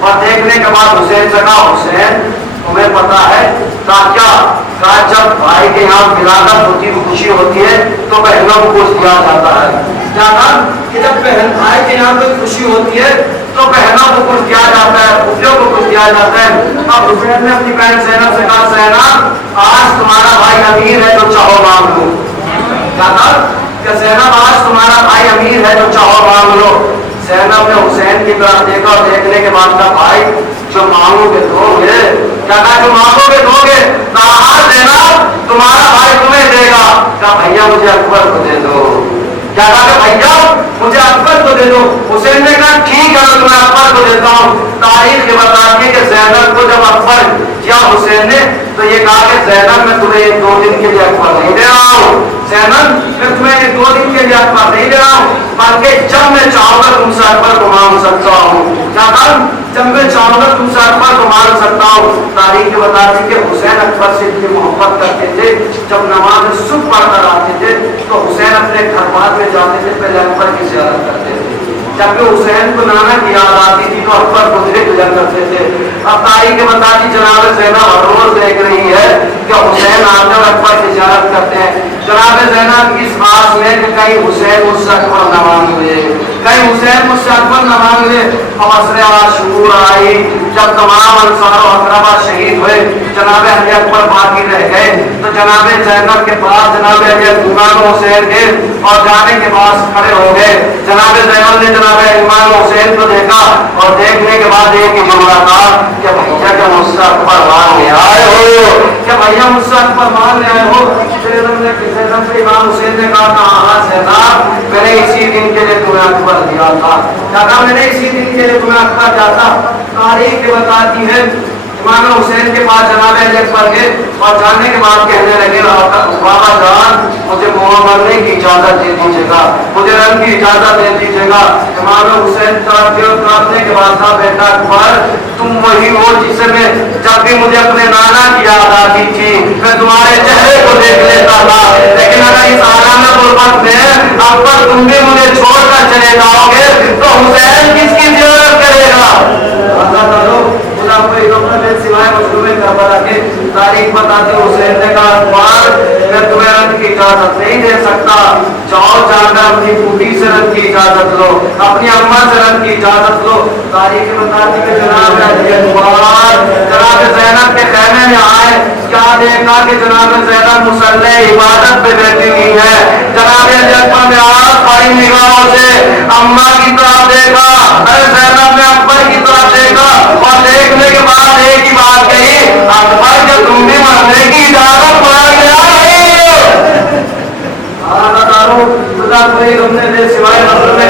اور دیکھنے کے بعد حسین سے کہا حسین تمہیں پتا ہے کیا جب بھائی کے یہاں ولادت ہوتی ہے خوشی ہوتی ہے تو بہنوں کو کچھ دیا جاتا ہے. کیا کہا کہ جب بہن بھائی کے یہاں کوئی خوشی ہوتی ہے تو بہنوں کو کچھ دیا جاتا ہے, پھوپھیوں کو کچھ دیا جاتا ہے. اب حسین نے اپنی بہن زینب سے کہا زینب آج تمہارا بھائی امیر ہے تو چاہو مانگ لو. کیا کہا کہ زینب آج تمہارا بھائی امیر ہے تو چاہو مانگ لو. زینب نے حسین کی طرف دیکھا اور دیکھنے کے بعد کہا بھائی جو مانگو گے دو گے. کیا کہا جو مانگو گے دو گے. کہا ہاں زینب تمہارا بھائی تمہیں دے گا. کہا بھیا مجھے اکبر کو دے دو. کیا کہا کہ بھیا مجھے اکبر کو دے دو. حسین نے کہا ٹھیک ہے میں تمہیں اکبر کو دیتا ہوں. تاریخ یہ بتاتی ہے کہ زینب کو جب اکبر کیا حسین نے تو یہ کہا کہ زینب میں تمہیں 2 دن کے لیے اکبر نہیں دے رہا ہوں. زینب میں تمہیں 2 دن کے لیے اکبر نہیں دے رہا ہوں بلکہ جب میں چاہوں گا تم سے اکبر کو مانگ سکتا ہوں. کیا کہا جب میں چاہوں گا تم سے اکبر کو مانگ سکتا ہوں. تاریخ یہ بتاتی کہ حسین اکبر سے اتنی محبت کرتے تھے جب نماز صبح پڑھ کر آتے تھے تو حسین اپنے گھر بار میں جاتے تھے پہلے اکبر کی زیارت کرتے تھے. جب کہ حسین کو نانا کی یاد آتی تھی تو اکبر کو دیکھ لیا کرتے تھے. اب تاریخ بتاتی جناب زینب ہر روز دیکھ رہی ہے کہ حسین آتے اور اکبر کی زیارت کرتے ہیں. جناب زینب کی اس بات میں کہ کہیں حسین مجھ سے اکبر نہ مانگ لے, کہیں حسین مجھ سے اکبر نہ مانگ لے. اب عصر عاشور آئی جب تمام انصار و اقربا شہید ہوئے جناب علی اکبر باقی رہ گئے تو جناب زینب کے پاس جناب علی اکبر حسین کے اور جانے کے بعد کھڑے ہو گئے. جناب زینب نے جناب امام حسین کو دیکھا اور دیکھنے کے بعد ایک ہی جملہ کہا کہ بھیا کیا مجھ سے اکبر مانگنے آئے ہو, کہ بھیا مجھ سے اکبر مانگنے آئے ہو. زینب سے امام حسین نے کہا کہ ہاں زینب میں نے اسی دن کے لیے تمہیں اکبر دیا تھا. کیا کہا میں نے اسی دن کے لیے تمہیں اکبر دیا تھا. تاریخ یہ بتاتی ہے امام حسین کے پاس جناب علی اکبر گئے اور جانے کے بعد کہنے لگے بابا جان مجھے منہ مرنے کی اجازت دے دیجیے گا, مجھے رن کی اجازت دے دیجیے گا. امام حسین کرنے کے بعد تھا بیٹا اکبر تم وہی ہو جسے میں جب بھی مجھے اپنے نانا کی یاد آتی تھی میں تمہارے چہرے کو دیکھ لیتا تھا, لیکن اگر اس عالم غربت میں اکبر تم بھی مجھے چھوڑ کر چلے جاؤ گے تو حسین کس کی زیارت کرے گا. سوائے مظلوم کربلا کے تاریخ بتاتے حسین نے کہا اکبر میں تمہیں رن کی اجازت نہیں دے سکتا, جاؤ جا کر اپنی پوتی سے رن کی اجازت لو, اپنی اماں سے رن کی اجازت لو. تاریخ بتاتی کہ جناب زینب کے خیمے میں آئے کیا دیکھا کہ جناب زینب مصلی عبادت پہ بیٹھی ہوئی ہے. جناب اکبر نے آپ بڑی نگاہوں سے اماں کی طرف دیکھا, زینب نے اکبر کی طرف دیکھا اور دیکھنے کے بعد ایک ہی بات کہی اکبر کہ تم بھی مرنے کی اجازت مانگ لیا سوائے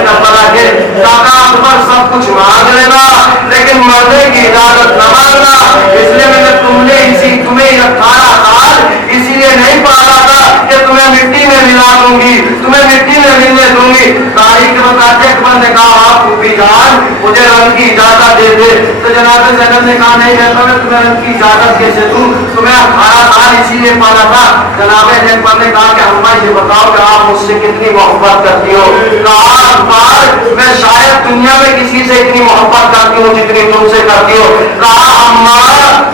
کربلا کے کہا اکبر سب کچھ مانگ لینا لیکن مرنے کی اجازت نہ مانگنا. اس لیے میں نے تمہیں 18 سال اسی لیے نہیں پالا تھا کہ تمہیں مٹی میں ملا دوں گی, تمہیں مٹی میں ملنے دوں گی. تاریخ بتاتے اکبر نے کہا آپ پھوپھی جان مجھے رن کی اجازت دے دے. تو جناب زینب نے کہا نہیں کہتا میں تمہیں رن کی اجازت کیسے دوں, تمہیں 18 سال اسی لیے پالا تھا. جناب اکبر نے کہا کہ اماں یہ بتاؤ کہ آپ مجھ سے کتنی محبت کرتی ہو. کہا اکبر میں شاید دنیا میں کسی سے اتنی محبت کرتی ہوں جتنی تم سے کرتی ہو. کہا اماں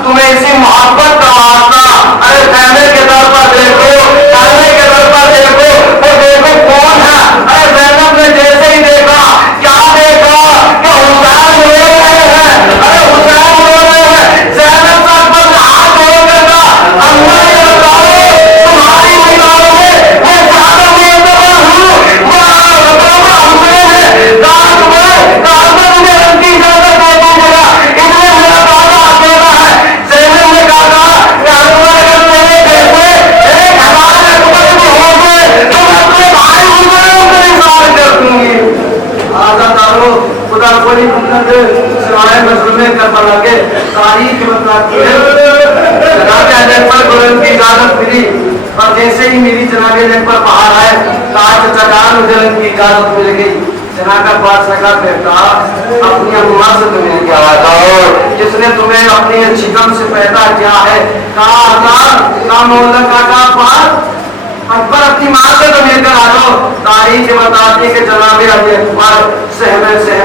تمہیں اسی محبت کا واسطہ ارے خیمے کے در پر دیکھو, خیمے کے در پر دیکھو, وہ دیکھو کون ہے. ارے زینب نے جیسے ہی دیکھا کیا دیکھا کہ حسین رو رہے ہیں. ارے حسین رو رہے ہیں. زینب کا اکبر نے ہاتھ جوڑ کر کہا اماں یہ بتاؤ تمہاری نگاہوں میں میں زیادہ معتبر ہوں یا حسین ہے. کہا اکبر مجھے رن کی اجازت دے دیجیے گا, اس لیے میرا دادا اکیلا ہے. زینب نے کہا کہ اکبر اگر میرے جیسے ایک ہزار اکبر بھی ہوں گے تو میں اپنے بھائی حسین کو اظہار کر دوں گی. خدا کوئی سوائے مظلوم کربلا کے تاریخ بتاتی ہے جناب علی اکبر کو رن کی اجازت ملی اور جیسے ہی میری جناب علی اکبر باہر آئے کہا چچا جان مجھے رن کی اجازت مل گئی. جناب عباس نے کہا بیٹا اپنی اماں سے تمہیں کیا وعدہ ہو جس نے تمہیں اپنی شکم سے پیدا کیا ہے. کہا مولا کا بات اکبر اپنی ماں سے تو مل کر آ جاؤ. تاریخ بتاتی کہ جناب علی اکبر سہمے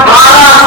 18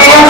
3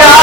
4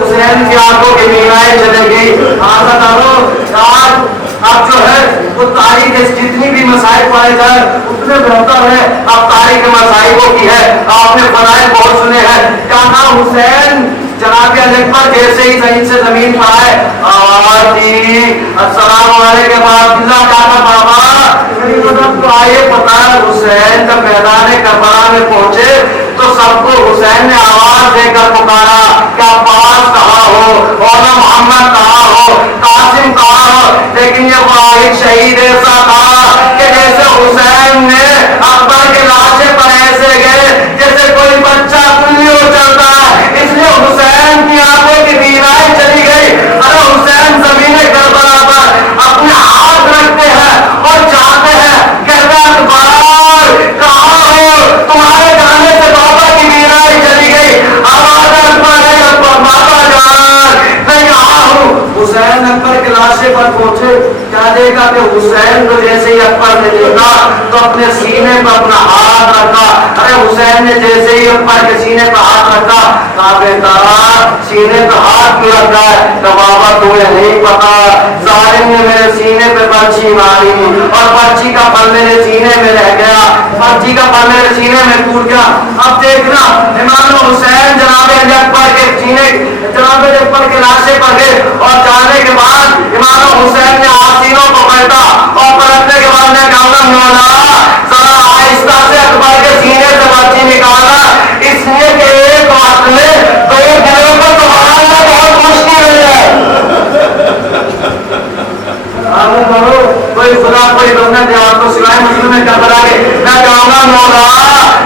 حسین کی آنکھوں کی بینائی چلے گی. اب جو ہے وہ تاریخ جتنی بھی مسائل پائے جائے اتنے بہتر ہے. اب تاریخ مسائلوں کی ہے, آپ نے فرائض بہت سنے ہیں. کیا نام حسین جناب اکبر جیسے ہی زمین سے زمین پر آئے, آواز دی السلام علیکم عبداللہ کیا بابا تو آئیے. پتا ہے حسین جب میدان کربلا میں پہنچے تو سب کو حسین نے آواز دے کر پکارا کہ عباس کہاں ہو, مولا محمد کہاں ہو, قاسم کہاں ہو. لیکن یہ واحد شہید ایسا تھا کہ جیسے حسین نے اکبر کے لاشے پر ایسے گئے جیسے کوئی بچہ کلیو چلتا ہے. اس لیے حسین کی آنکھوں کی بینائی چلی گئی. ارے حسین زمین کربلا پر اپنے ہاتھ رکھتے ہیں اور چاہتے ہیں کہتے ہیں اکبر کہاں ہو, تمہارے جانے سے بابا کی بینائی چلی گئی. آواز اکبر ہے اکبر بابا جان میں یہاں ہوں. حسین اکبر کے لاشے پر پہنچے, کیا دیکھا کہ حسین کو جیسے ہی اکبر نے دیکھا تو اپنے سینے پر اپنا ہاتھ رکھا. ارے حسین نے جیسے ہی اکبر کے سینے پر ہاتھ رکھا, کہا بیٹا سینے پہ ہاتھ کیوں رکھا ہے؟ کہ بابا تمہیں نہیں پتا, ظالم نے میرے سینے پہ پرچی ماری اور پرچی کا پھل میرے سینے میں رہ گیا, پرچی کا پھل میرے سینے میں ٹوٹ گیا. اب دیکھنا امام حسین جناب اکبر کے سینے جناب اکبر کے لاشے پر گئے اور جانے کے بعد امام حسین نے آسینوں کو پلٹا اور پلٹنے کے بعد نے کہا مولا ذرا آہستہ سے اکبر کے سینے سے پرچی نکالا, اس لیے کہ ایک وقت میں دو دلوں کو سنبھالنا بہت مشکل ہے. کوئی خدا کوئی بندہ دے آپ کو سوائے مسلم میں کر بنا کے میں کہوں گا مولا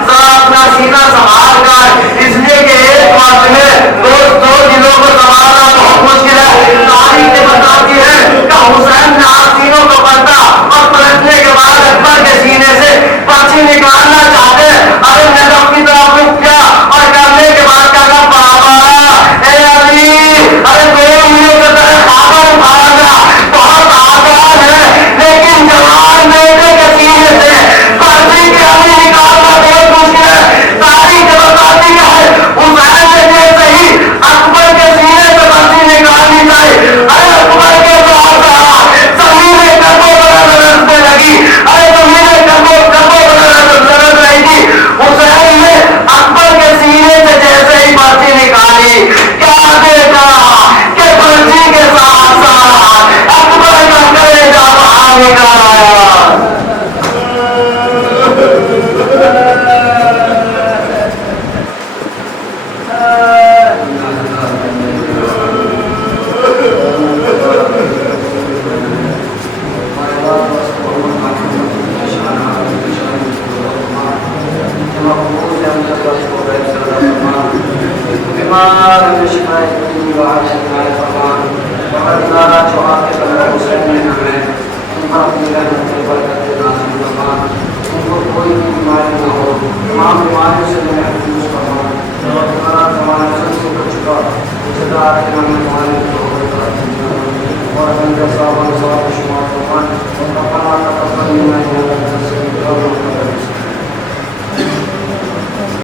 ذرا اپنا سینہ سنبھال کر, اس لیے کہ ایک وقت میں دو دلوں کو سنبھالنا بہت مشکل ہے. تاریخ بتاتی ہے کہ حسین نے آستینوں کو پلٹا اور پلٹنے کے بعد اکبر کے سینے سے پرچی نکالنا چاہتے. ارے میں نے اپنی طرف رک کیا اور کرنے کے بعد کہا بابا اے علی, ارے دو انگلیوں سے تیرے خابر اٹھانا بہت آسان ہے, لیکن جوان بیٹے کے سینے سے پرچی کی علی نکالنا بہت مشکل ہے. تاریخ بتاتی ہے حسین نے جیسے ہی اکبر کے سینے سے پرچی نکالنی چاہیے, ارے اکبر کے زمین کربو لڑکنے لگی. ارے زمین کربو لڑک رہی تھی. حسین نے اکبر کے سینے سے جیسے ہی پرچی نکالی, کیا دیکھا کہ پرچی کے ساتھ ساتھ اکبر کا کلیجہ باہر نکل آیا. اور